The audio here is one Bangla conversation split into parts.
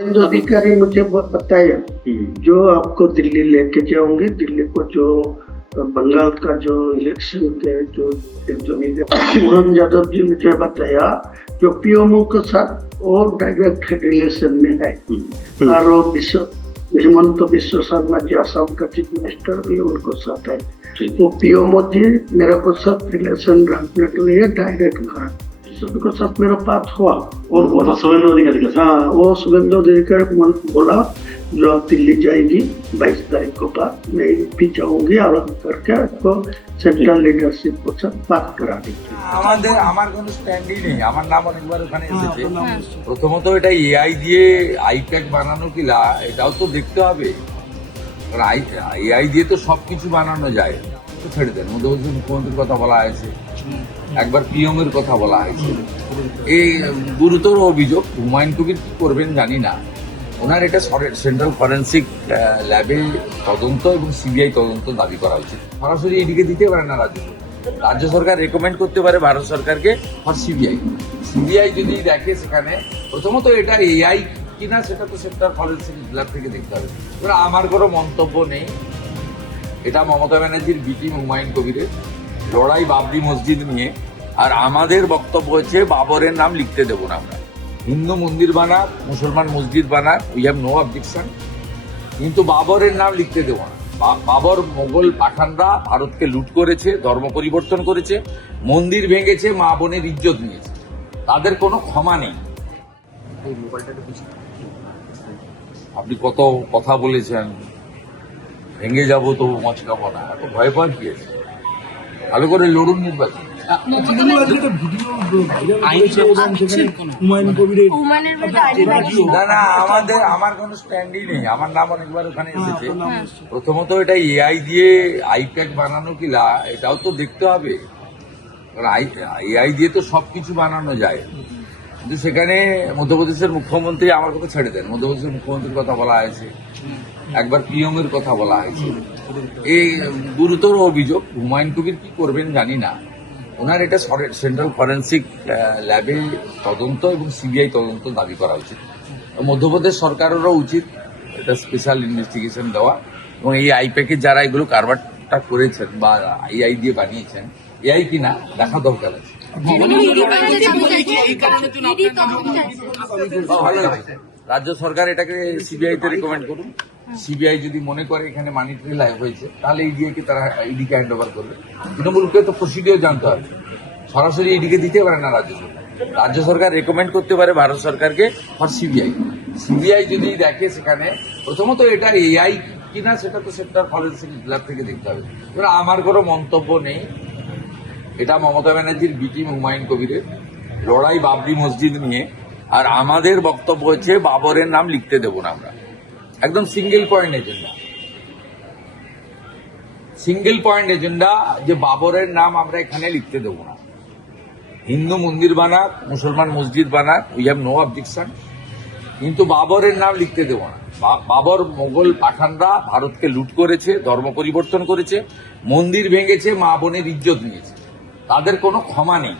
शुभेंदु अधिकारी मुझे बताया जो आपको दिल्ली लेके जाओगे, दिल्ली को जो बंगाल का जो इलेक्शन के जो मोहन यादव जी मुझे बताया जो पीएमओ के साथ वो डायरेक्ट रिलेशन में है और वो हिमंत विश्व शर्मा जी असम का चीफ मिनिस्टर भी उनको साथ है। वो पीएमओ जी मेरे को साथ रिलेशन रखने के लिए डायरेक्ट कहा, सबके साथ मेरा बात हुआ और शुभेंदु अधिकारी के साथ। हाँ, वो शुभेंदु अधिकारी बोला जो आप दिल्ली जाएगी 22 तारीख को बाद मैं भी जाऊंगी और करके आपको सेंट्रल लीडरशिप को साथ बात करा देंगे। আমার কোনো স্ট্যান্ডই নেই, আমার নাম অনেকবার ওখানে এসেছে। প্রথমত এটা এআই দিয়ে আইপ্যাক বানানো কিনা এটাও তো দেখতে হবে, কারণ এআই দিয়ে তো সবকিছু বানানো যায়। তো ছেড়ে দেন, মধ্যপ্রদেশের মুখ্যমন্ত্রীর কথা বলা হয়েছে, একবার পিএম এর কথা বলা হয়েছে। এই গুরুতর অভিযোগ, হুমায়ুন কবির কি করবেন জানি না। ওনার এটা সেন্ট্রাল ফরেন্সিক ল্যাবে তদন্ত এবং সিবিআই তদন্ত দাবি করা উচিত। সরাসরি এদিকে দিতে পারে না রাজ্য সরকার। রাজ্য সরকার রেকমেন্ড করতে পারে ভারত সরকারকে ফর সিবিআই। সিবিআই যদি দেখে সেখানে প্রথমত এটা এআই কিনা সেটা তো সেন্ট্রাল ফরেন্সিক ল্যাব থেকে দেখতে হবে। এবার আমার কোনো মন্তব্য নেই, এটা মমতা ব্যানার্জির বিটিম হুমায়ুন কবিরের লড়াই বাবরি মসজিদ নিয়ে। আর আমাদের বক্তব্য হচ্ছে বাবরের নাম লিখতে দেবো না আমরা। হিন্দু মন্দির বানাক, মুসলমান মসজিদ বানাক, উই হ্যাভ নো অবজেকশন, কিন্তু বাবরের নাম লিখতে দেবো না। বাবর মোগল পাঠানরা ভারতকে লুট করেছে, ধর্ম পরিবর্তন করেছে, মন্দির ভেঙেছে, মা বোনের ইজ্জত নিয়েছে, তাদের কোনো ক্ষমা নেই। আপনি কত কথা বলেছেন, ভেঙে যাবো তো মচকাবো না, এত ভয় পাওয়ার কি আছে? ভালো করে লড়ুন নির্বাচন। না না, আমার কোনো স্ট্যান্ডই নেই, আমার নাম অনেকবার ওখানে এসেছে। প্রথমত এটা এআই দিয়ে আইপ্যাক বানানো কিনা এটাও তো দেখতে হবে, কারণ এআই দিয়ে তো সবকিছু বানানো যায়। কিন্তু সেখানে মধ্যপ্রদেশের মুখ্যমন্ত্রী, আমার কথা ছেড়ে দেন, মধ্যপ্রদেশের মুখ্যমন্ত্রীর কথা বলা হয়েছে, একবার পিএম এর কথা বলা হয়েছে। এই গুরুতর অভিযোগ, হুমায়ুন কবির কি করবেন জানি না। ওনার এটা সেন্ট্রাল ফরেন্সিক ল্যাবে তদন্ত এবং সিবিআই তদন্ত দাবি করা উচিত। মধ্যপ্রদেশ সরকারেরও উচিত এটা স্পেশাল ইনভেস্টিগেশন দেওয়া, এবং এই আইপ্যাকে যারা এগুলো কারবারটা করেছেন বা এআই দিয়ে বানিয়েছেন, এআই কিনা দেখা দরকার আছে। ভালো হয়েছে, রাজ্য সরকার এটাকে সিবিআই তে রেকমেন্ড করুন। সিবিআই যদি মনে করে এখানে মানি ট্রেল হয়েছে তাহলে ইডিকে তারা ইডিকে হ্যান্ড ওভার করবে। তৃণমূলকে তো প্রসিডিওর জানতে হবে, সরাসরি ইডিকে দিতে পারে না রাজ্য সরকার। রাজ্য সরকার রেকমেন্ড করতে পারে ভারত সরকারকে ফর সিবিআই। সিবিআই যদি দেখে সেখানে প্রথমত এটা এআই কিনা সেটা তো সেন্ট্রাল ফরেন্সিক ল্যাব থেকে দেখতে হবে। এবার আমার কোনো মন্তব্য নেই, এটা মমতা ব্যানার্জির বিটিম হুমায়ুন কবিরের লড়াই বাবরি মসজিদ নিয়ে। আর আমাদের বক্তব্য হচ্ছে বাবরের নাম লিখতে দেবো না আমরা, একদম single point agenda, single point agenda যে বাবরের নাম আমরা এখানে লিখতে দেবো না। হিন্দু মন্দির বানাক, মুসলমান মসজিদ বানাক, উই হ্যাভ নো অবজেকশন, কিন্তু বাবরের নাম লিখতে দেবো না। বাবর মোগল পাঠানরা ভারতকে লুট করেছে, ধর্ম পরিবর্তন করেছে, মন্দির ভেঙেছে, মা বোনের ইজ্জত নিয়েছে, তাদের কোনো ক্ষমা নেই।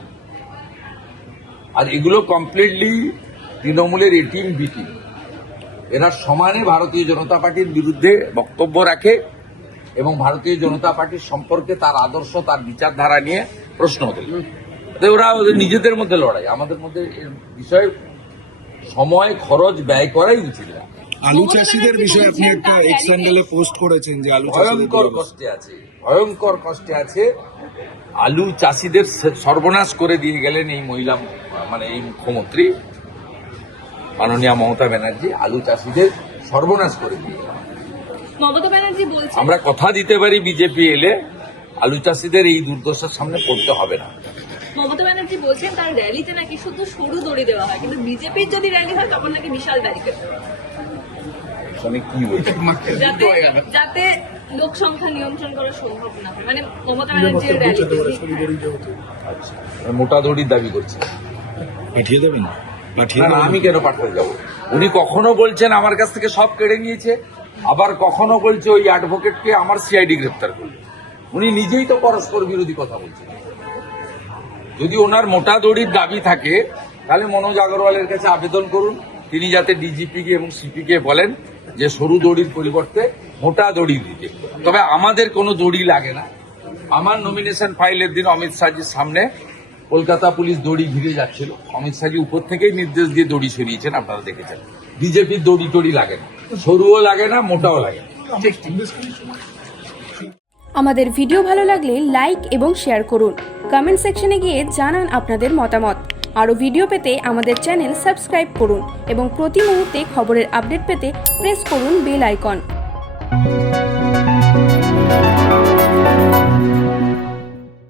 আর এগুলো কমপ্লিটলি তৃণমূলের এ টিম বি টিম, এরা সমানে ভারতীয় জনতা পার্টির বিরুদ্ধে বক্তব্য রাখে এবং ভারতীয় জনতা পার্টির সম্পর্কে তার আদর্শ, তার বিচারধারা নিয়ে প্রশ্ন ওঠে। ওরা ওদের নিজেদের মধ্যে লড়াই, আমাদের মধ্যে এর বিষয়ে সময় খরচ ব্যয় করাই উচিত না। আলু চাষীদের বিষয়ে আপনি একটা এক্স হ্যান্ডেলে পোস্ট করেছেন যে আলু ভয়ঙ্কর কষ্টে আছে, ভয়ঙ্কর কষ্টে আছে। আলু চাষীদের সর্বনাশ করে দিয়ে গেলেন এই মহিলা, মানে এই মুখ্যমন্ত্রী মাননীয়া মমতা ব্যানার্জি আলু চাষীদের সর্বনাশ করে দিয়ে গেলেন। মমতা ব্যানার্জি বলছেন, আমরা কথা দিতে পারি বিজেপি এলে আলু চাষীদের এই দুর্দশার সামনে পড়তে হবে না। মমতা ব্যানার্জি বলছেন তার র্যালিতে নাকি শুধু সরু দড়ি দেওয়া হয়, কিন্তু বিজেপির যদি র্যালি হয় তখন নাকি বিশাল ব্যারিকেড দেওয়া হয়, কি বলছে যাতে লোক সংখ্যা নিয়ন্ত্রণ করা সম্ভব না হয়। মানে মমতা ব্যানার্জির র্যালিতে আচ্ছা, মোটা দড়ির দাবি করছে, পাঠিয়ে দেবেন? না, আমি কেন পাঠাতে যাব? উনি কখনো বলছেন আমার কাছ থেকে সব কেড়ে নিয়েছে, আবার কখনো বলছে ওই অ্যাডভোকেটকে আমার সিআইডি গ্রেপ্তার করবে। উনি নিজেই তো পরস্পর বিরোধী কথা বলছেন। যদি ওনার মোটা দড়ির দাবি থাকে তাহলে মনোজ আগরওয়ালের কাছে আবেদন করুন, তিনি যাতে ডিজিপি কে এবং সিপি কে বলেন যে সরু দড়ির পরিবর্তে মোটা দড়ি দিতে। তবে আমাদের কোনো দড়ি লাগে না। আমার নমিনেশন ফাইলের দিন অমিত শাহজির সামনে কলকাতা পুলিশ দড়ি ঘিরে যাচ্ছিল, অমিত শাহজি উপর থেকেই নির্দেশ দিয়ে দড়ি সরিয়েছেন, আপনারা দেখেছেন। বিজেপির দড়ি টড়ি লাগে না, সরুও লাগে না, মোটাও লাগে না। আমাদের ভিডিও ভালো লাগলে লাইক এবং শেয়ার করুন। কমেন্ট সেকশনে গিয়ে জানান আপনাদের মতামত। আরও ভিডিও পেতে আমাদের চ্যানেল সাবস্ক্রাইব করুন এবং প্রতি মুহূর্তে খবরের আপডেট পেতে প্রেস করুন বেল আইকন।